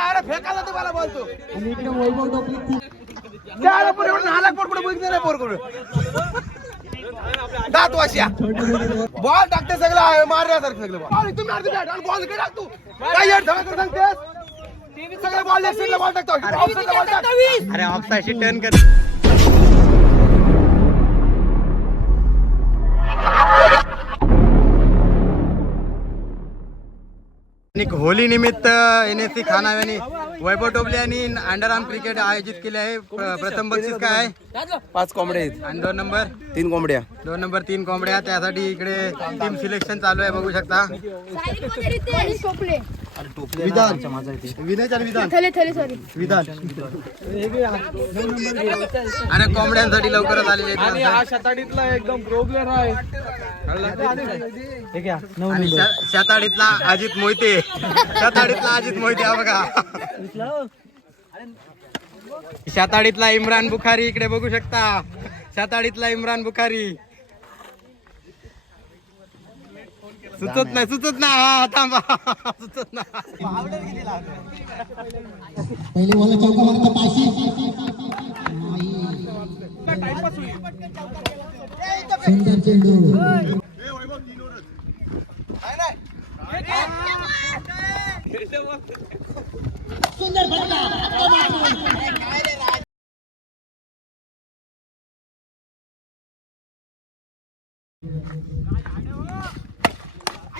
अरे फेकायला तर मला बोलतो. आणि इकडे वैभव टोपली ती- त्याला पण एवढं नालायक कुठे बघितलं नाही पोर कुठे? दात वाशिया. बॉल टाकते सगळं मारण्यासारखं सगळं बॉल. अरे तुम्ही अर्धी बॅट आणि बॉल काय टाकतो काय येड धडा कर सांगतेस सगळे बॉल लेफ्ट साईडला बॉल टाकतो. अरे ऑफ साईडची टर्न कर. होली निमित्त एन एस सी खाना यांनी वैभव टोपले आणि अंडर आर्म क्रिकेट आयोजित केले आहे. प्र- प्रथम बक्षीस काय आहे? पाच कोंबडे आहेत. आणि दोन नंबर? तीन कोंबड्या. दोन नंबर तीन कोंबड्या. त्यासाठी इकडे टीम सिलेक्शन चालू आहे बघू शकता. विधान. विनय विधान. थले थले सॉरी विधान. आणि कोंबड्यांसाठी लवकरच आलेले आहेत हा शताडीतला एकदम प्रोब्लेम आहे. आणि शाताडीतला अजित मोहिते. शाताडीतला अजित मोहिते हा बघा. शाताडीतला इम्रान बुखारी इकडे बघू शकता. शाताडीतला इम्रान बुखारी. सुचत नाही सुचत नाही. हा थांबा. सुचत नाही. पहिले बोला चौका मारता पाशी सुंदर चेंडू.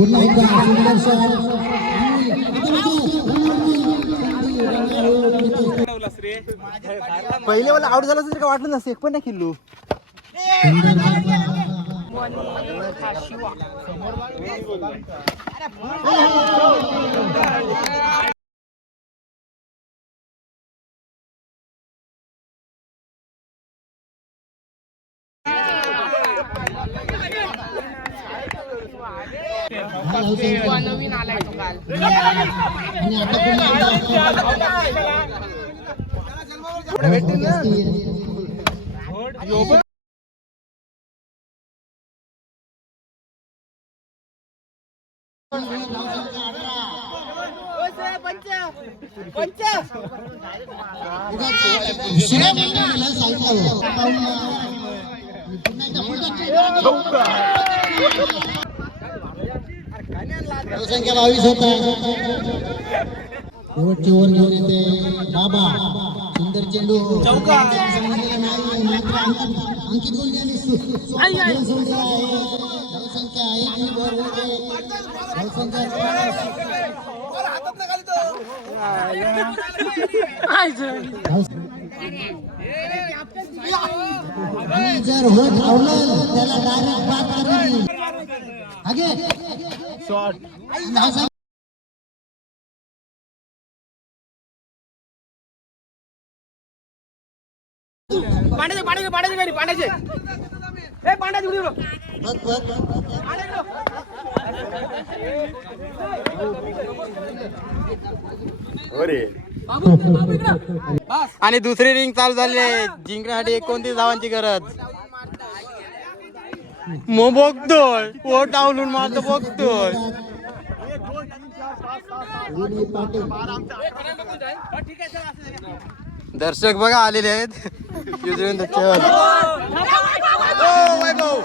पुन्हा एकदा सुंदर शॉट पहिले मला आउट झाला का वाटलं नसते. एक पण नाही किल्लू. नवीन आलाय तो काल आणि आता पुन्हा एकदा विश्राम पुन्हा संख्या बावीस होत. शेवटची ओव्हर घेऊन येते बाबा सुंदर चेंडू. मात्र अंकित गोंडे संख्या आहे. धावसंख्या एक ही वर होते धावसंख्या आणि जर होत धावलं त्याला डायरेक्ट करायची आगे. शॉट. पाण्याचे पाण्याचे पाण्याचे घरी पाण्याचे. उडी उडव. बघ बघ आणि दुसरी रिंग चालू झाली. आहे जिंकण्यासाठी एकोणतीस धावांची गरज? मग बघतोय. पोट डावलून मारतो बघतोय. दर्शक बघा आलेले आहेत. ओ, वैभव.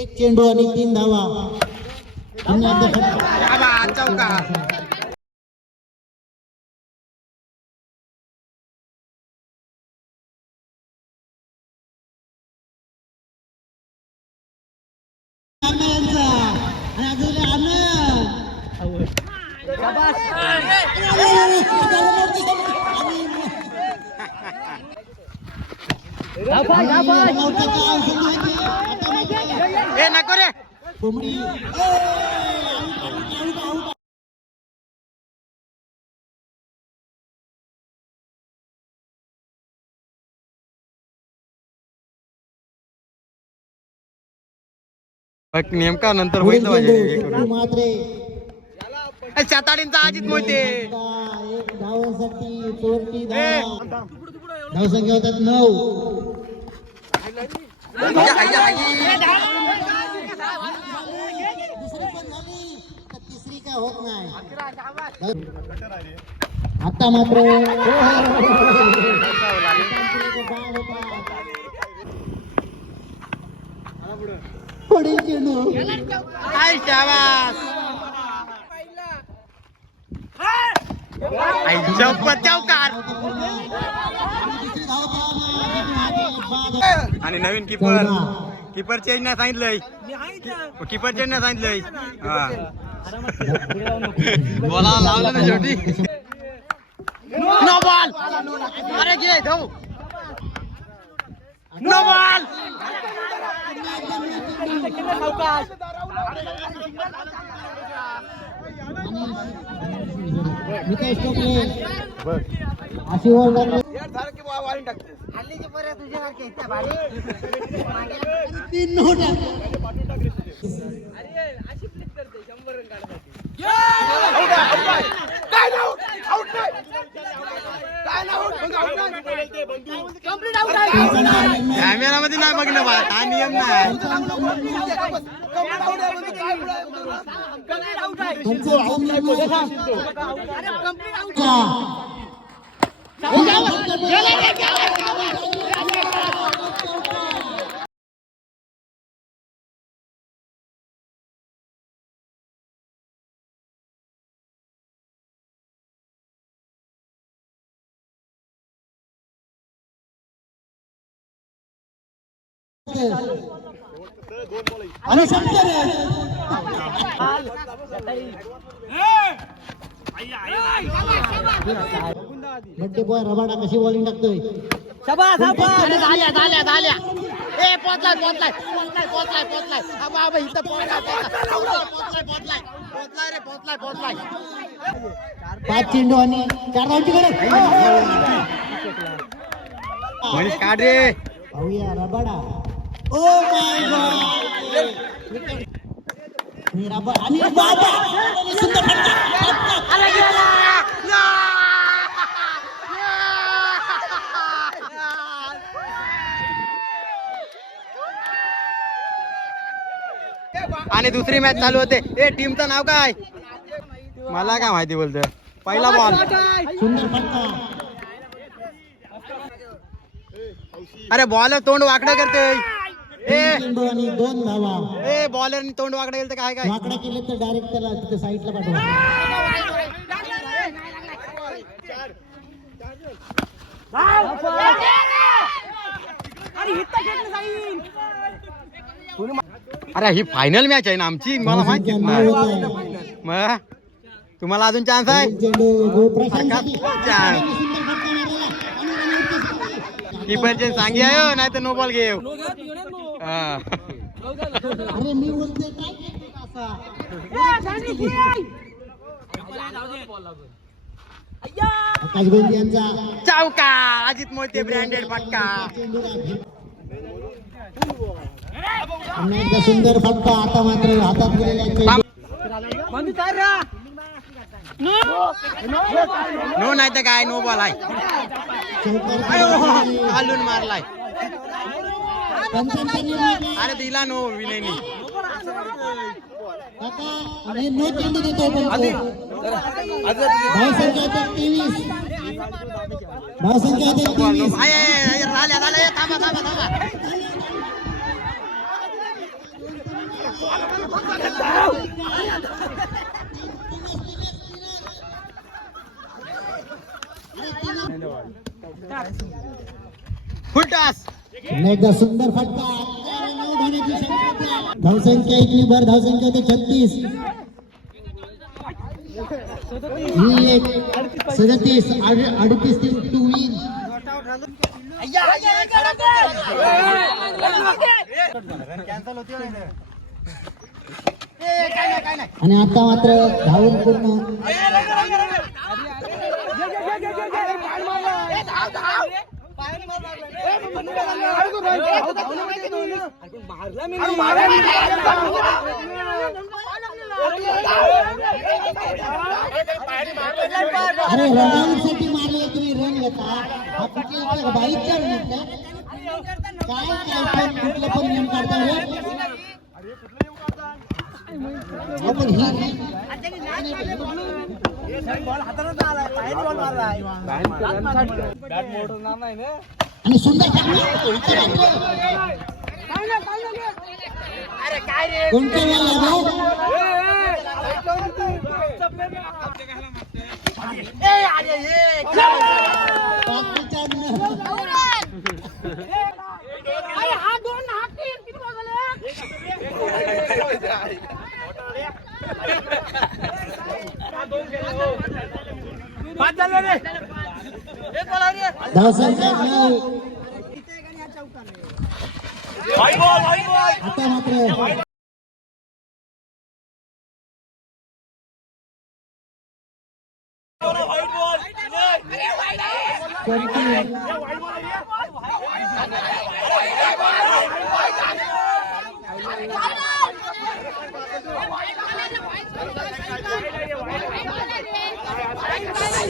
एक चेंडू आणि तीन धावा चौका आनंद यांचा. आणि अजून आनंद. आणि नव्हतं का? औषध माहिती? आता माहिती? ए नको रे कोंबडी बघ, नेमका नंतर होईल साताडींचा अजित मोहिते. एक धावांसाठी चोरटी धावा. धावसंख्या होतात नऊ. तिसरी काय होत नाही. आता मात्र पुढील चेंडू काय शाबास आणि नवीन किपर किपर चेंज नाही सांगितलंय. किपर चेंज नाही सांगितलंय. हा. बोला लावलं ना शेवटी. नो बॉल अरे घे जाऊ. नो बॉल नितेश टोपले अशी ओव्हर लागली यार झालं की वा- वाळून नोट काय नाव आउट नाही काय नाव कॅमेरा मध्ये नाही बघ ना बा हा नियम नाही. तुमचे आणि शंकर बड्डे बॉय रबाडा कशी बॉलिंग टाकतोय? झाल्या झाल्या झाल्या. ए पोचलाय पोचलाय पोचलाय पोचलाय पोचलाय हा बाबा इथं पोचलाय पोचलाय पोचलाय पोचलाय रे पोचलाय पोचलाय पाच चेंडू आणि चार धावची गरज काढ रे. पाहूया Rabada. Oh my God Rabada आणि बाबा. सुंदर फटका. आणि दुसरी मॅच चालू होते. ए टीमचं नाव काय? मला काय माहिती बोलतोय. पहिला बॉल सुंदर फटका अरे बॉलर तोंड वाकडं करते चेंडू आणि दोन धावा. ए बॉलरनी तोंड वाकडं केलं तर काय काय? वाकडा केले तर डायरेक्ट त्याला तिथे साईडला पाठवा. अरे ही फायनल मॅच आहे ना आमची. मला माहिती नाही. मग तुम्हाला अजून चान्स आहे? एक चेंडू गो प्रशांतसाठी. चान्स सुंदर फटका मारलेला. आणि वरती. कीपर चेंज सांगी आहे नाही तर नो बॉल घेऊ हा. अरे मी बोलतोय काय? आकाश गोंद यांचा. अजित मोहिते ब्रँडेड फटका. एकदा सुंदर फटका आता मात्र हातात गेलेला. नो. नाही तर काय नो बॉल आहे चौकार मारलाय? अरे दिला नो विनयनी. धावसंख्या तेवीस. धावसंख्या तेवीस. थांबा थांबा थांबा. फुल टॉस पुन्हा एकदा सुंदर फटका. धावसंख्या इकली भर धावसंख्या होते छत्तीस. ही एक सदतीस अडतीस ते टू विन आणि आता मात्र धावून पूर्ण. अरे रनआउटसाठी मारले तुम्ही रन घेता हा कुठला बाईकचा रन आहे काय काय पण कुठलं पण नियम काढता रे आपण ही बॉल हाताला आला बॅट मोडणार नाही ना. आणि सुंदर कोणते हा दोन हा तीन किती वाजले धावसंख्या नऊ आता मात्र कोणती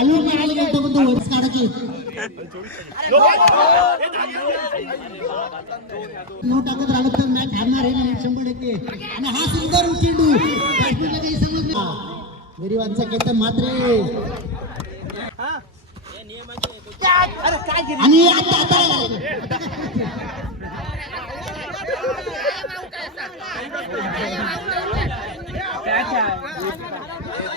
का खालून मारायला गेलो पण तो वरच काढा की नो टाकत राहिलं तर मॅच हारणार आहे ना शंभर टक्के आणि हा सुंदर चेंडू काश्मीरला काही समजलं गरिबांचा केतन मात्र आणि आता आता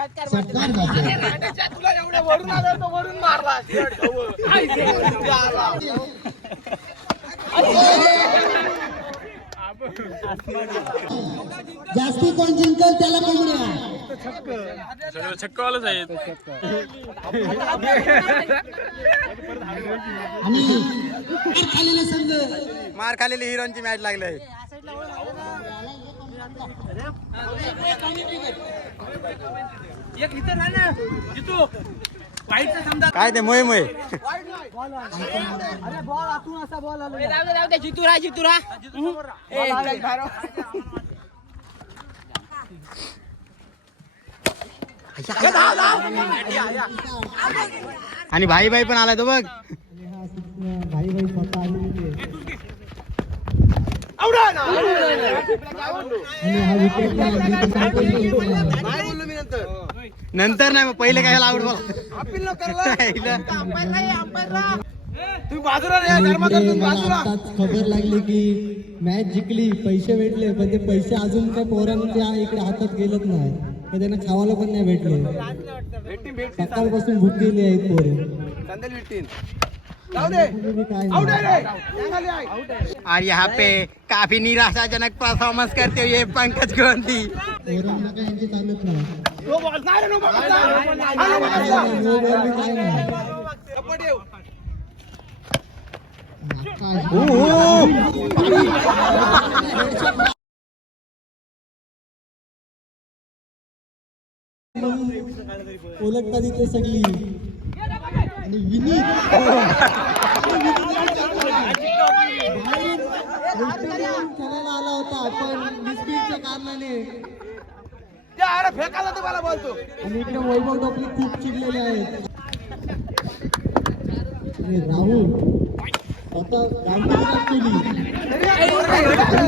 जातो तुला एवढ्या वरून आला तो वरून मारला. जास्ती कोण जिंकल त्याला कोंबड्या आणि मार खालेले संघ. मार खालेली हिरोची मॅच लागले. काय ते मोय मोय. जितू राहा जितू राहा आणि भाई भाई पण आलाय तो बघ. भाई भाई स्वतः आलेले आवडा ना आणि हा विकेट काय बोललो मी नंतर? नंतर? नाही मग पहिले काय करला. तुम्ही बाजूला खबर लागली की मॅच जिंकली पैसे भेटले पण ते पैसे अजून काय पोरांच्या इकडे हातात गेलत नाही. तर त्यांना खावायला पण नाही भेटले. सकाळपासून भुकलेली आहेत पोरे. संदेल और यहाँ पे काफ़ी निराशाजनक परफॉर्मेंस करते हुए पंकज गोंदी। उलट कधी ते आणि विनीत खेळायला आला होता पण मिसबीटच्या कारणाने त्या अरे अरे फेकायला तुम्हाला बोलतो आणि इकडे वैभव टोपली खूप चिडलेले आहेत. आणि राहुल आता गांभीर्यात केली.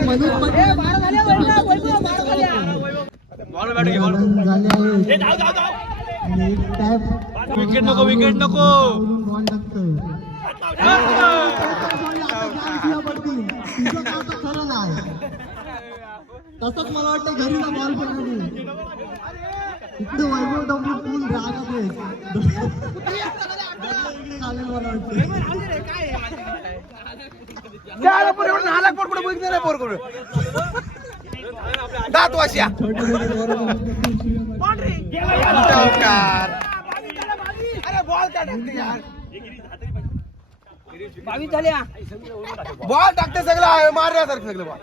मनोज पाटील झाले आहेत आणि एक टॅप विकेट नको विकेट नको. तसंच मला वाटतं घरी ना बॉल पण इकडे वैभव डब्ल्यू फुल रागात आहे. एवढं पोट कुठे बघितलं नाही दात वाशिया छोटे मोठे बरोबर चौकार अरे बॉल काय टाकते यार बावीस झाल्या बॉल टाकते सगळं मारण्यासारखं सगळं बॉल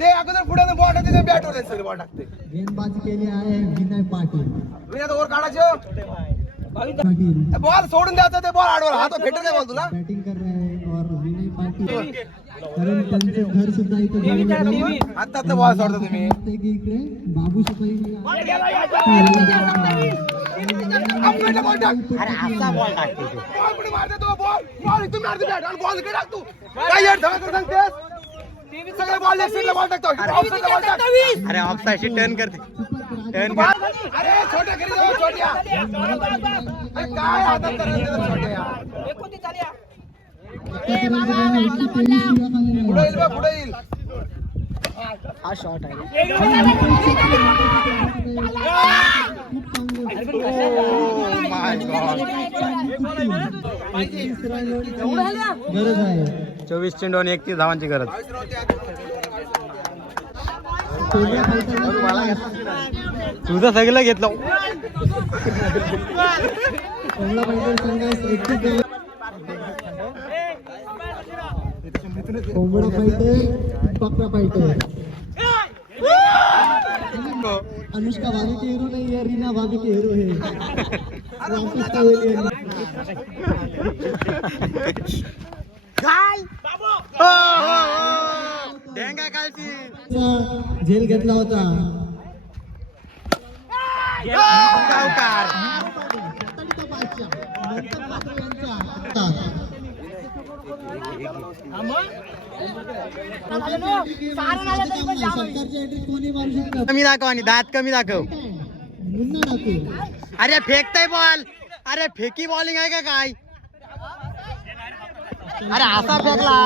ते अगोदर पुढे बॉल टाकते बॅट वर सगळे बॉल टाकते. गेंदबाजी केली आहे विनय पाटील. विनात ओव्हर काढायचं. बॉल सोडून द्यायचा ते बॉल आडवर हात भेटत नाही बॉल तुला. बॅटिंग कर रहे हैं और विनय पाटील. कारण त्यांचं घर सुद्धा इथं. आता तुम्ही. इकडे बाबू सफाई अरे ऑफ साईडशी टर्न करते टर्न अरे छोट्या काय हातात बा पुढे येईल गरज आहे चोवीस चेंडू आणि एकतीस धावांची गरज तुझं सगळं घेतलं कोंबडा फायटर पकड़ा फायटर अनुष्का भाभी के हीरो नहीं है रीना भाभी के हीरो है राकेश कवेली यांनी. हो, हो, हो. डेंगा कालची झेल घेतला होता चौकार कमी दाखव आणि दात कमी दाखव. अरे फेकताय बॉल अरे फेकी बॉलिंग आहे का काय? अरे असा फेकला.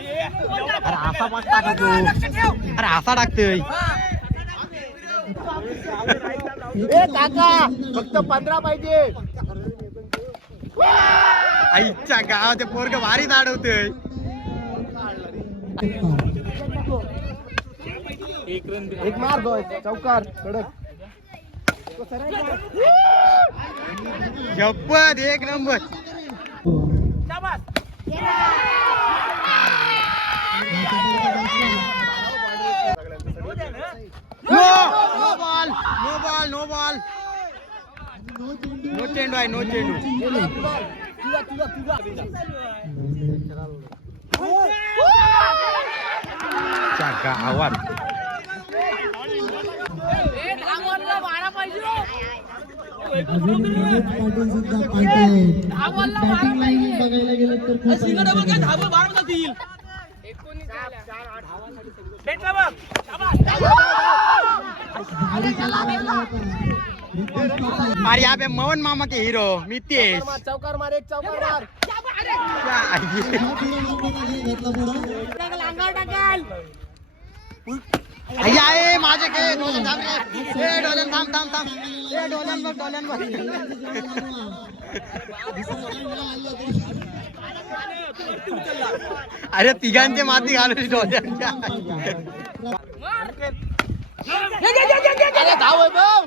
अरे असा मस्त अरे असा टाकतोय. असा टाकतोय फक्त पंधरा पाहिजे. आईच्या गावात ते पोरग भारीच अडवतोय एक मार दो चौकार कडक. शपथ एक number. No! No ball no ball no ball no चेंडू आहे नो चेंडू च्या गावात मारा पाहिजे अजून विनोद पाटील सुद्धा पाहिजे बॅटिंग लाईन बघायला गेलं तर खूप आहे. गाडी अरे यहाँ पे मोहन मामा के हीरो मितेश। चौकार मार एक चौकार मार। अय्या ए माझे के डोलन थांब रे ए डोलन थांब थांब थांब ए डोलन बघ डोलन बघ अरे तिघांचे माती घालून डोल्यांच्या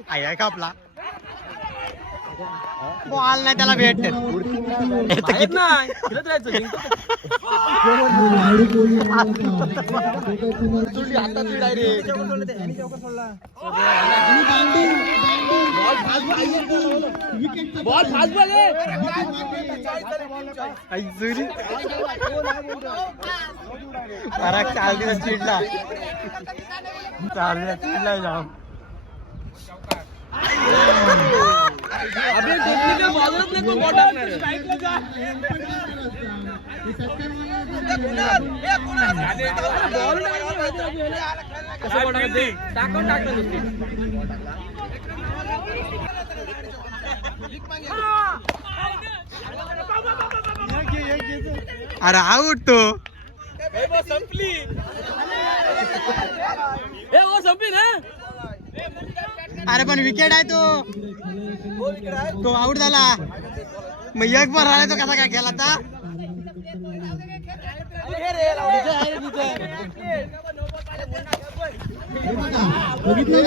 आई आहे का आपला बॉल नाही त्याला भेटत हे तर बॉल फास्ट बॉल आहे ऐजुरी. पराग चाल दिवस स्पीडला चाल दिवस स्पीडला जाम अबे टोपलीच्या बॉलच नाही कोण बॉल टाकणार बॉल टाकते टाकून टाकलं अरे आउट तो. संपली ए ओ संपली ना अरे पण विकेट आहे तो. तो आउट झाला. मग एक पण राहिला तो कसा काय केला आता? बघितलं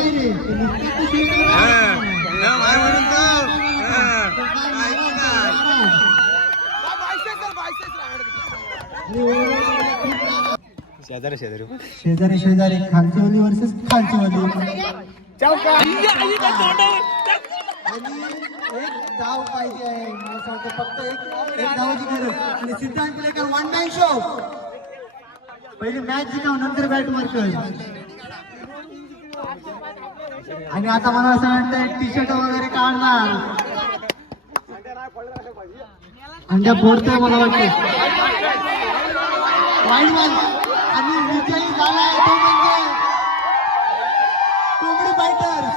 शेजारी शेजारी. शेजारी शेजारी. खालची वाली वर्सेस खालची वाली. आणि एक धाव पाहिजे. आहे मला सांगतो फक्त एक एक धावाची गरज. आणि Siddhant Pulekar one man show पहिले मॅच जिंकाव नंतर बॅट मारकर आणि आता मला असं वाटतं टी शर्ट वगैरे काढणार. अंड्या फोडतोय मला वाटते वाईट आणि विजयी झालाय तो म्हणजे कोंबडी फायटर्स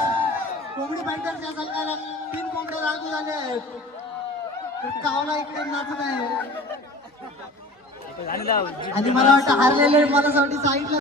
कोंबडी फायटर्स या संघाला तीन कोंबड्या लागू झाले आहेत. तर कावला इकडे नाचत आहे आणि मला वाटतं हारलेले मला साठी सांगितलं